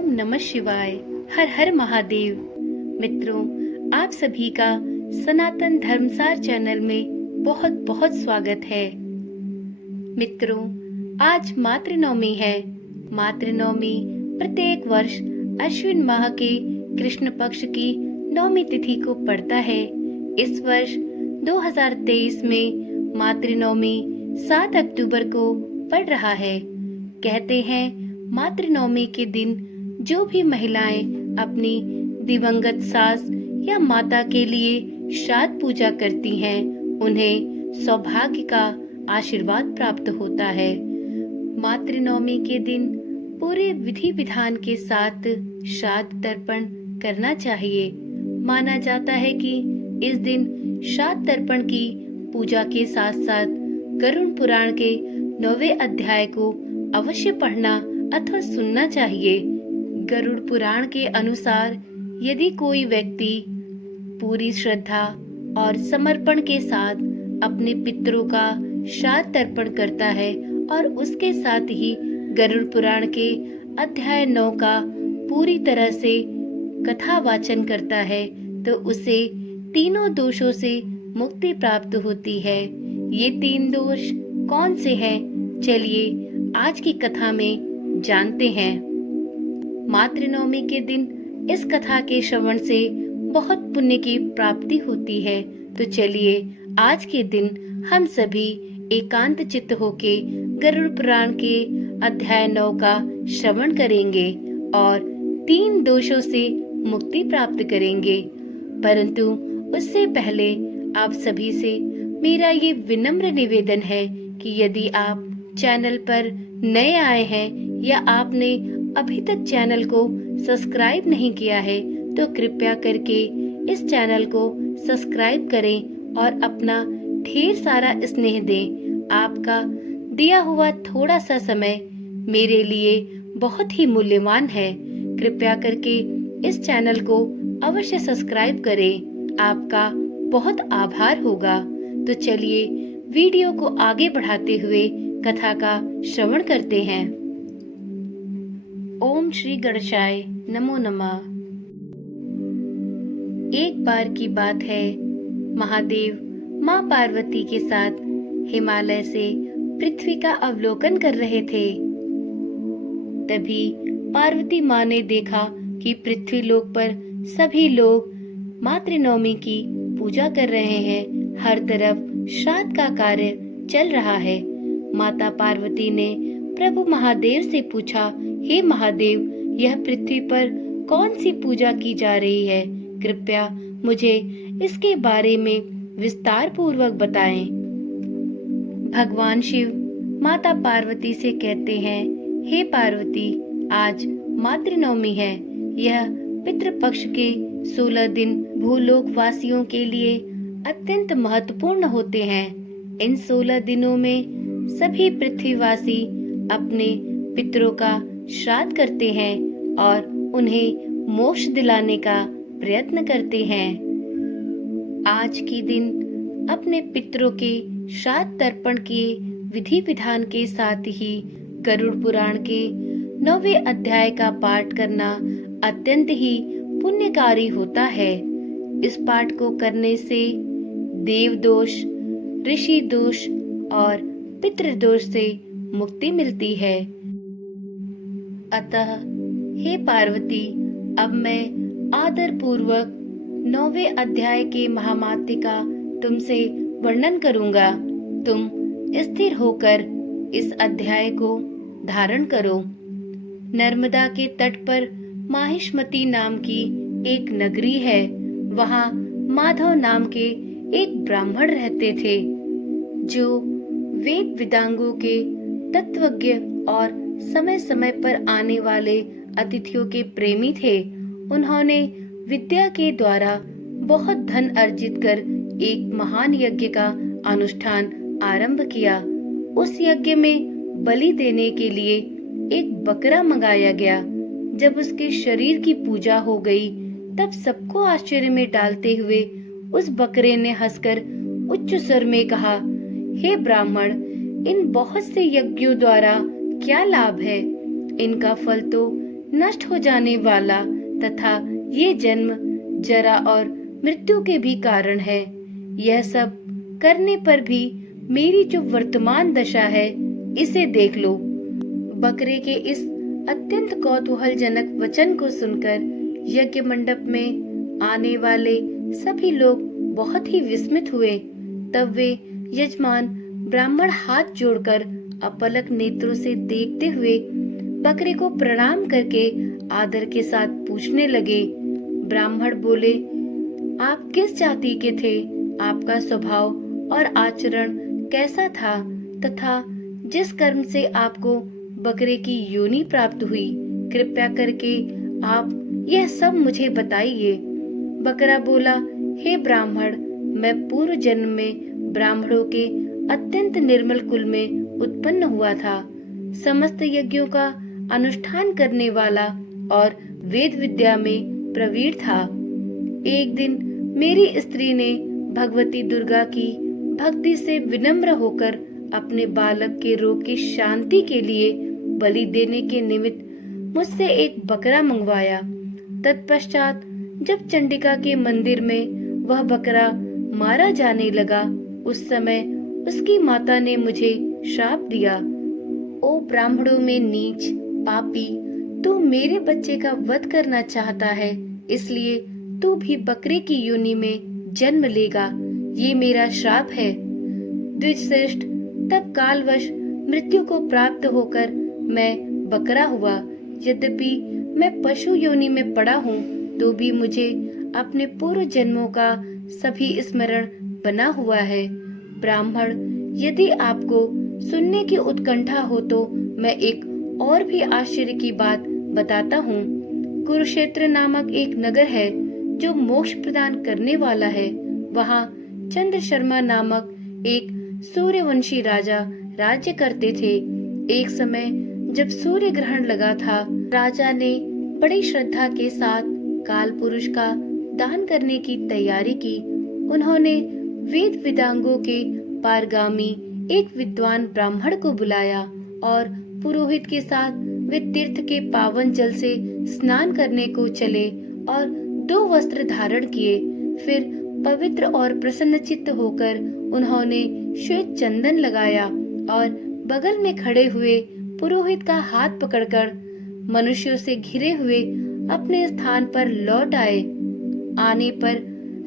ओम नमः शिवाय। हर हर महादेव। मित्रों, आप सभी का सनातन धर्मसार चैनल में बहुत बहुत स्वागत है। मित्रों, आज मातृनवमी है। मातृनवमी प्रत्येक वर्ष अश्विन माह के कृष्ण पक्ष की नवमी तिथि को पड़ता है। इस वर्ष 2023 में मातृनवमी 7 अक्टूबर को पड़ रहा है। कहते हैं मातृनवमी के दिन जो भी महिलाएं अपनी दिवंगत सास या माता के लिए श्राद्ध पूजा करती हैं, उन्हें सौभाग्य का आशीर्वाद प्राप्त होता है। मातृनवमी के दिन पूरे विधि विधान के साथ श्राद्ध तर्पण करना चाहिए। माना जाता है कि इस दिन श्राद्ध तर्पण की पूजा के साथ साथ गरुड़ पुराण के 9वें अध्याय को अवश्य पढ़ना अथवा सुनना चाहिए। गरुड़ पुराण के अनुसार यदि कोई व्यक्ति पूरी श्रद्धा और समर्पण के साथ अपने पितरों का श्राद्ध तर्पण करता है और उसके साथ ही गरुड़ पुराण के अध्याय 9 का पूरी तरह से कथा वाचन करता है, तो उसे तीनों दोषों से मुक्ति प्राप्त होती है। ये 3 दोष कौन से हैं? चलिए आज की कथा में जानते हैं। मातृनवमी के दिन इस कथा के श्रवण से बहुत पुण्य की प्राप्ति होती है। तो चलिए आज के दिन हम सभी एकांत चित्त होके गरुड़ पुराण के अध्याय 9 का श्रवण करेंगे और 3 दोषों से मुक्ति प्राप्त करेंगे। परंतु उससे पहले आप सभी से मेरा ये विनम्र निवेदन है कि यदि आप चैनल पर नए आए हैं या आपने अभी तक चैनल को सब्सक्राइब नहीं किया है, तो कृपया करके इस चैनल को सब्सक्राइब करें और अपना ढेर सारा स्नेह दें। आपका दिया हुआ थोड़ा सा समय मेरे लिए बहुत ही मूल्यवान है। कृपया करके इस चैनल को अवश्य सब्सक्राइब करें। आपका बहुत आभार होगा। तो चलिए वीडियो को आगे बढ़ाते हुए कथा का श्रवण करते हैं। ओम श्री गणेशाय नमो नमः। एक बार की बात है, महादेव माँ पार्वती के साथ हिमालय से पृथ्वी का अवलोकन कर रहे थे। तभी पार्वती माँ ने देखा कि पृथ्वी लोक पर सभी लोग मातृनवमी की पूजा कर रहे हैं। हर तरफ श्राद्ध का कार्य चल रहा है। माता पार्वती ने प्रभु महादेव से पूछा, हे महादेव, यह पृथ्वी पर कौन सी पूजा की जा रही है? कृपया मुझे इसके बारे में विस्तार पूर्वक बताएं। भगवान शिव माता पार्वती से कहते हैं, हे पार्वती, आज मातृनवमी है। यह पितृपक्ष के 16 दिन भूलोक वासियों के लिए अत्यंत महत्वपूर्ण होते हैं। इन 16 दिनों में सभी पृथ्वीवासी अपने पितरों का श्राद्ध करते हैं और उन्हें मोक्ष दिलाने का प्रयत्न करते हैं। आज के दिन अपने पितरों के श्राद्ध तर्पण के विधि विधान के साथ ही गरुड़ पुराण के 9वें अध्याय का पाठ करना अत्यंत ही पुण्यकारी होता है। इस पाठ को करने से देव दोष, ऋषि दोष और पितृदोष से मुक्ति मिलती है। अतः हे पार्वती, अब मैं आदर पूर्वक 9वें अध्याय के महात्म्य का तुमसे वर्णन करूंगा। तुम स्थिर होकर इस अध्याय को धारण करो। नर्मदा के तट पर माहिष्मती नाम की एक नगरी है। वहाँ माधव नाम के एक ब्राह्मण रहते थे, जो वेद वेदांगों के तत्वज्ञ और समय समय पर आने वाले अतिथियों के प्रेमी थे। उन्होंने विद्या के द्वारा बहुत धन अर्जित कर एक महान यज्ञ का अनुष्ठान आरंभ किया। उस यज्ञ में बलि देने के लिए एक बकरा मंगाया गया। जब उसके शरीर की पूजा हो गई, तब सबको आश्चर्य में डालते हुए उस बकरे ने हंसकर उच्च स्वर में कहा, हे ब्राह्मण, इन बहुत से यज्ञों द्वारा क्या लाभ है? इनका फल तो नष्ट हो जाने वाला तथा ये जन्म, जरा और मृत्यु के भी कारण है। यह सब करने पर भी मेरी जो वर्तमान दशा है, इसे देख लो। बकरे के इस अत्यंत कौतूहलजनक वचन को सुनकर यज्ञ मंडप में आने वाले सभी लोग बहुत ही विस्मित हुए। तब वे यजमान ब्राह्मण हाथ जोड़कर अपलक नेत्रों से देखते हुए बकरे को प्रणाम करके आदर के साथ पूछने लगे। ब्राह्मण बोले, आप किस जाति के थे? आपका स्वभाव और आचरण कैसा था तथा जिस कर्म से आपको बकरे की योनि प्राप्त हुई, कृपया करके आप यह सब मुझे बताइए। बकरा बोला, हे ब्राह्मण, मैं पूर्व जन्म में ब्राह्मणों के अत्यंत निर्मल कुल में उत्पन्न हुआ था। समस्त यज्ञों का अनुष्ठान करने वाला और वेद विद्या में प्रवीण था। एक दिन मेरी स्त्री ने भगवती दुर्गा की भक्ति से विनम्र होकर अपने बालक के रोग की शांति के लिए बलि देने के निमित्त मुझसे एक बकरा मंगवाया। तत्पश्चात जब चंडिका के मंदिर में वह बकरा मारा जाने लगा, उस समय उसकी माता ने मुझे श्राप दिया। ओ ब्राह्मणों में नीच, पापी, तू मेरे बच्चे का वध करना चाहता है, इसलिए तू भी बकरे की योनि में जन्म लेगा। ये मेरा श्राप है। द्विजश्रेष्ठ, तब कालवश मृत्यु को प्राप्त होकर मैं बकरा हुआ। यद्यपि मैं पशु योनि में पड़ा हूँ, तो भी मुझे अपने पूर्व जन्मों का सभी स्मरण बना हुआ है। ब्राह्मण, यदि आपको सुनने की उत्कंठा हो तो मैं एक और भी आश्चर्य की बात बताता हूँ। कुरुक्षेत्र नामक एक नगर है जो मोक्ष प्रदान करने वाला है। वहाँ चंद्र शर्मा नामक एक सूर्यवंशी राजा राज्य करते थे। एक समय जब सूर्य ग्रहण लगा था, राजा ने बड़ी श्रद्धा के साथ काल पुरुष का दान करने की तैयारी की। उन्होंने वेद वेदांगों के पारगामी एक विद्वान ब्राह्मण को बुलाया और पुरोहित के साथ वे तीर्थ के पावन जल से स्नान करने को चले और 2 वस्त्र धारण किए। फिर पवित्र और प्रसन्नचित्त होकर उन्होंने श्वेत चंदन लगाया और बगल में खड़े हुए पुरोहित का हाथ पकड़कर मनुष्यों से घिरे हुए अपने स्थान पर लौट आए। आने पर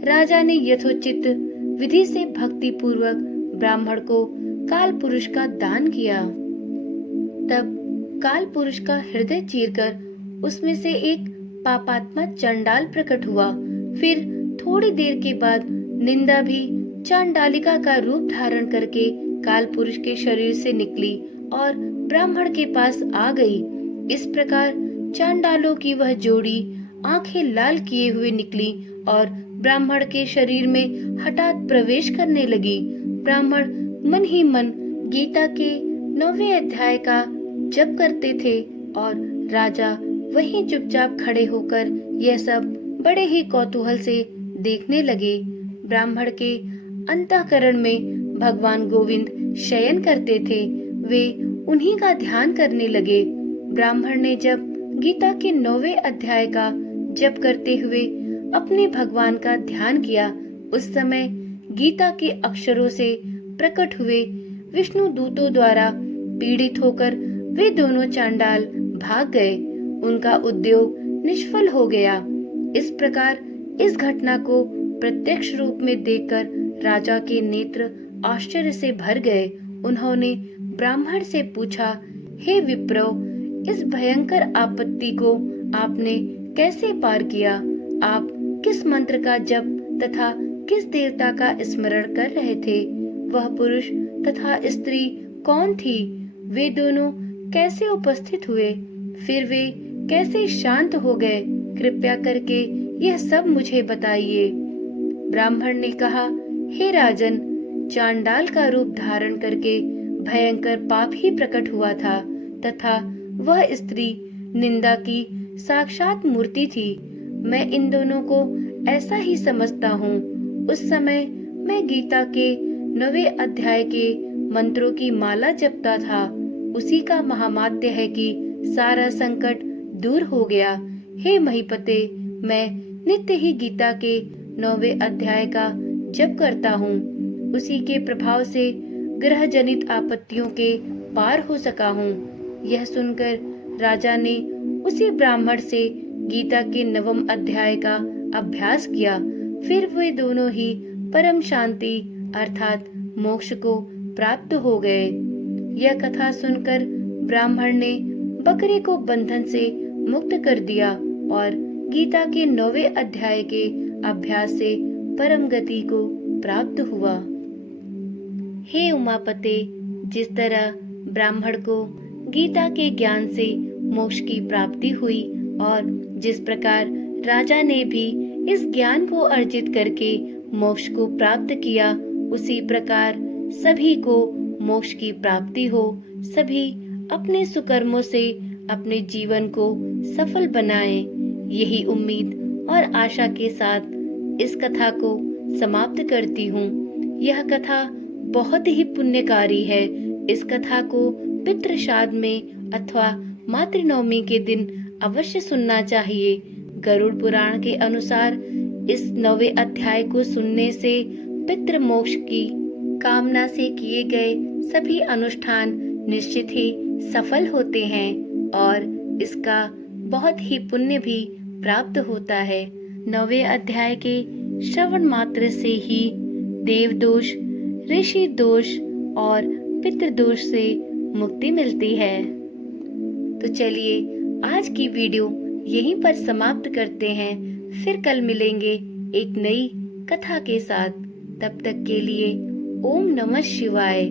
राजा ने यथोचित विधि से भक्ति पूर्वक ब्राह्मण को काल पुरुष का दान किया। तब काल पुरुष का हृदय चीरकर उसमें से एक पापात्मा चंडाल प्रकट हुआ। फिर थोड़ी देर के बाद निंदा भी चांडालिका का रूप धारण करके काल पुरुष के शरीर से निकली और ब्राह्मण के पास आ गई। इस प्रकार चांडालों की वह जोड़ी आंखें लाल किए हुए निकली और ब्राह्मण के शरीर में हठात प्रवेश करने लगी। ब्राह्मण मन ही मन गीता के 9वें अध्याय का जप करते थे और राजा वहीं चुपचाप खड़े होकर यह सब बड़े ही कौतूहल से देखने लगे। ब्राह्मण के अंतःकरण में भगवान गोविंद शयन करते थे। वे उन्हीं का ध्यान करने लगे। ब्राह्मण ने जब गीता के 9वें अध्याय का जप करते हुए अपने भगवान का ध्यान किया, उस समय गीता के अक्षरों से प्रकट हुए विष्णु दूतों द्वारा पीड़ित होकर वे दोनों चांडाल भाग गए। उनका उद्योग निष्फल हो गया। इस प्रकार इस घटना को प्रत्यक्ष रूप में देखकर राजा के नेत्र आश्चर्य से भर गए। उन्होंने ब्राह्मण से पूछा, हे विप्रो, इस भयंकर आपत्ति को आपने कैसे पार किया? आप किस मंत्र का जप तथा किस देवता का स्मरण कर रहे थे? वह पुरुष तथा स्त्री कौन थी? वे दोनों कैसे उपस्थित हुए? फिर वे कैसे शांत हो गए? कृपया करके यह सब मुझे बताइए। ब्राह्मण ने कहा, हे राजन, चांडाल का रूप धारण करके भयंकर पाप ही प्रकट हुआ था तथा वह स्त्री निंदा की साक्षात मूर्ति थी। मैं इन दोनों को ऐसा ही समझता हूँ। उस समय मैं गीता के 9वें अध्याय के मंत्रों की माला जपता था। उसी का महामात्य है कि सारा संकट दूर हो गया। हे महीपते, मैं नित्य ही गीता के 9वें अध्याय का जप करता हूँ। उसी के प्रभाव से ग्रह जनित आपत्तियों के पार हो सका हूँ। यह सुनकर राजा ने उसी ब्राह्मण से गीता के 9वें अध्याय का अभ्यास किया। फिर वे दोनों ही परम शांति अर्थात मोक्ष को प्राप्त हो गए। यह कथा सुनकर ब्राह्मण ने बकरे को बंधन से मुक्त कर दिया और गीता के 9वें अध्याय के अभ्यास से परम गति को प्राप्त हुआ। हे उमापते, जिस तरह ब्राह्मण को गीता के ज्ञान से मोक्ष की प्राप्ति हुई और जिस प्रकार राजा ने भी इस ज्ञान को अर्जित करके मोक्ष को प्राप्त किया, उसी प्रकार सभी को मोक्ष की प्राप्ति हो। सभी अपने सुकर्मों से अपने जीवन को सफल बनाएं। यही उम्मीद और आशा के साथ इस कथा को समाप्त करती हूँ। यह कथा बहुत ही पुण्यकारी है। इस कथा को पितृ श्राद्ध में अथवा मातृनवमी के दिन अवश्य सुनना चाहिए। गरुड़ पुराण के अनुसार इस 9वें अध्याय को सुनने से पितृ मोक्ष की कामना से किए गए सभी अनुष्ठान निश्चित ही सफल होते हैं और इसका बहुत ही पुण्य भी प्राप्त होता है। 9वें अध्याय के श्रवण मात्र से ही देव दोष, ऋषि दोष और पितृदोष से मुक्ति मिलती है। तो चलिए आज की वीडियो यहीं पर समाप्त करते हैं। फिर कल मिलेंगे एक नई कथा के साथ। तब तक के लिए ओम नमः शिवाय।